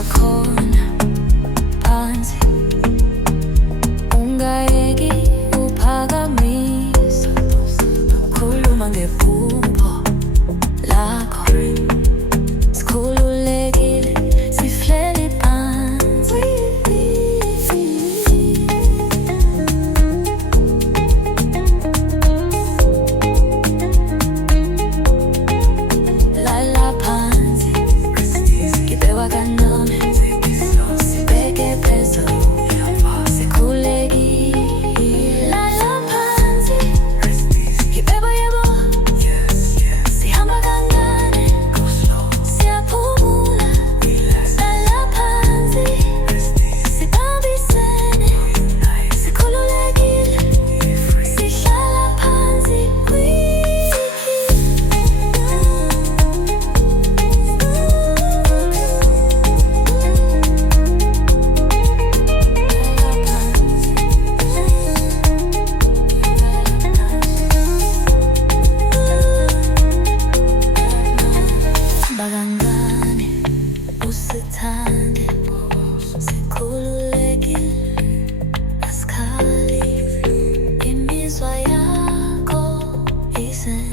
Hlala khona phansi, ungayeki uphakamisa, khuluma ngephupho lakho, sikhululekile sihleli phansi. Lala phansi, ngibekwa kancane, sibheke phezulu, sikhululekile. Lala phansi, ngibekwa yebo, sihamba kancane, siyaphumula. Lala phansi, sikgabisene, sikhululekile, sihlala phansi. Bakangane usithande, sikhululekile, asikhali, imizwa yakho izen